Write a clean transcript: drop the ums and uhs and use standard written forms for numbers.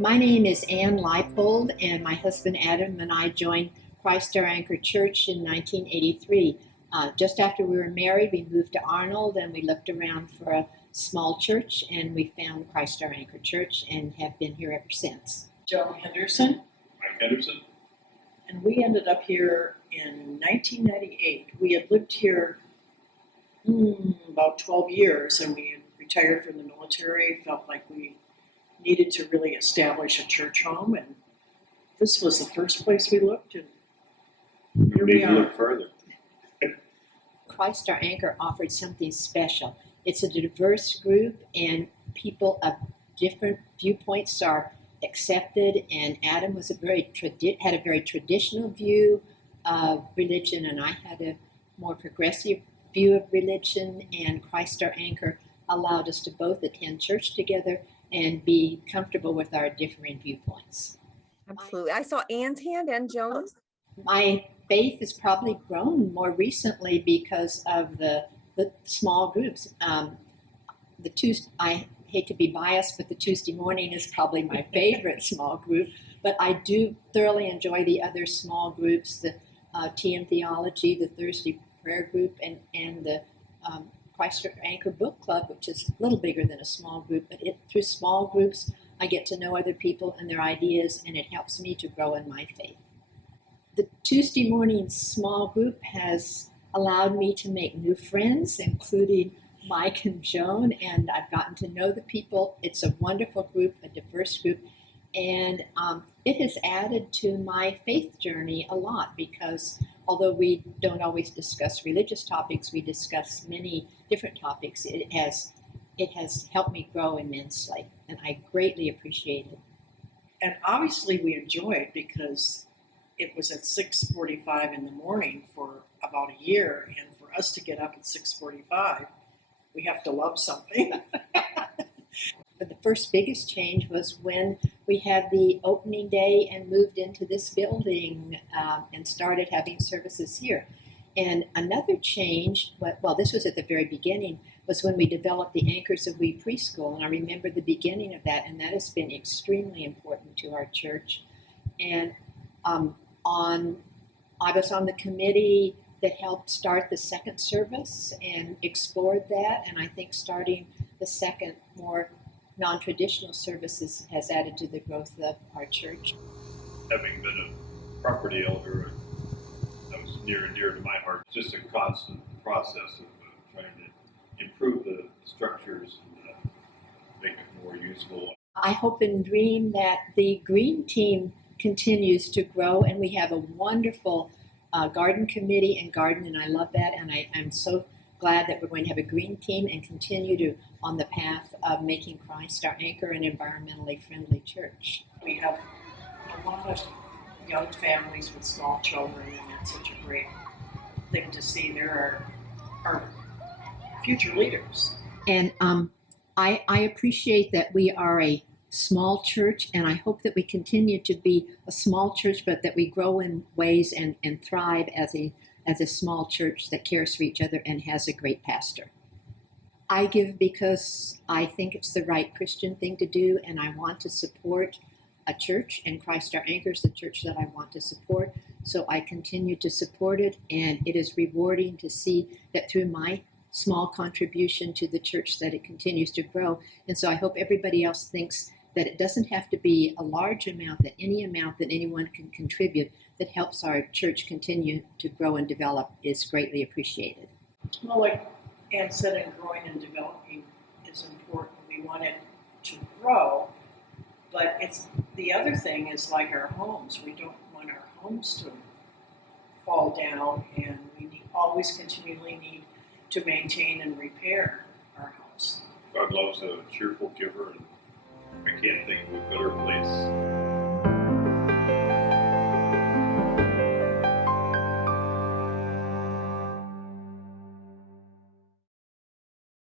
My name is Ann Leipold, and my husband Adam and I joined Christ Our Anchor Church in 1983. Just after we were married, we moved to Arnold and we looked around for a small church, and we found Christ Our Anchor Church and have been here ever since. Joan Henderson, Mike Henderson. and we ended up here in 1998. We had lived here about 12 years, and we had retired from the military, felt like we needed to really establish a church home, and this was the first place we looked, and here we Maybe are. look further. Christ Our Anchor offered something special. It's a diverse group, and people of different viewpoints are accepted. And Adam was had a very traditional view of religion, and I had a more progressive view of religion. And Christ Our Anchor allowed us to both attend church together and be comfortable with our differing viewpoints. Absolutely. I saw Ann's hand and Joan's. My faith has probably grown more recently because of the small groups. I hate to be biased, but the Tuesday morning is probably my favorite small group. But I do thoroughly enjoy the other small groups, the Tea and Theology, the Thursday prayer group, and the Christ Our Anchor Book Club, which is a little bigger than a small group. But through small groups, I get to know other people and their ideas, and it helps me to grow in my faith. The Tuesday morning small group has allowed me to make new friends, including Mike and Joan, and I've gotten to know the people. It's a wonderful group, a diverse group, and it has added to my faith journey a lot, because although we don't always discuss religious topics, we discuss many different topics. It has helped me grow immensely, and I greatly appreciate it. And obviously we enjoy it because it was at 6:45 in the morning for about a year, and for us to get up at 6:45, we have to love something. But the first biggest change was when we had the opening day and moved into this building and started having services here. And another change, well, this was at the very beginning, was when we developed the Anchors of We preschool. And I remember the beginning of that, and that has been extremely important to our church. And I was on the committee that helped start the second service and explored that. And I think starting the second, more non-traditional services has added to the growth of our church. Having been a property elder, that was near and dear to my heart. It's just a constant process of trying to improve the structures and make it more useful. I hope and dream that the green team continues to grow, and we have a wonderful garden committee and garden, and I love that, and I'm so glad that we're going to have a green team and continue on the path of making Christ Our Anchor an environmentally friendly church. We have a lot of young families with small children, and that's such a great thing to see. There are future leaders. And I appreciate that we are a small church, and I hope that we continue to be a small church, but that we grow in ways and thrive as a small church that cares for each other and has a great pastor. I give because I think it's the right Christian thing to do, and I want to support a church, and Christ Our Anchor is the church that I want to support. So I continue to support it, and it is rewarding to see that through my small contribution to the church that it continues to grow. And so I hope everybody else thinks that it doesn't have to be a large amount, that any amount that anyone can contribute that helps our church continue to grow and develop is greatly appreciated. Well, like Ann said, and growing and developing is important. We want it to grow, but the other thing is like our homes. We don't want our homes to fall down, and we always continually need to maintain and repair our house. God loves a cheerful giver, and I can't think of a better place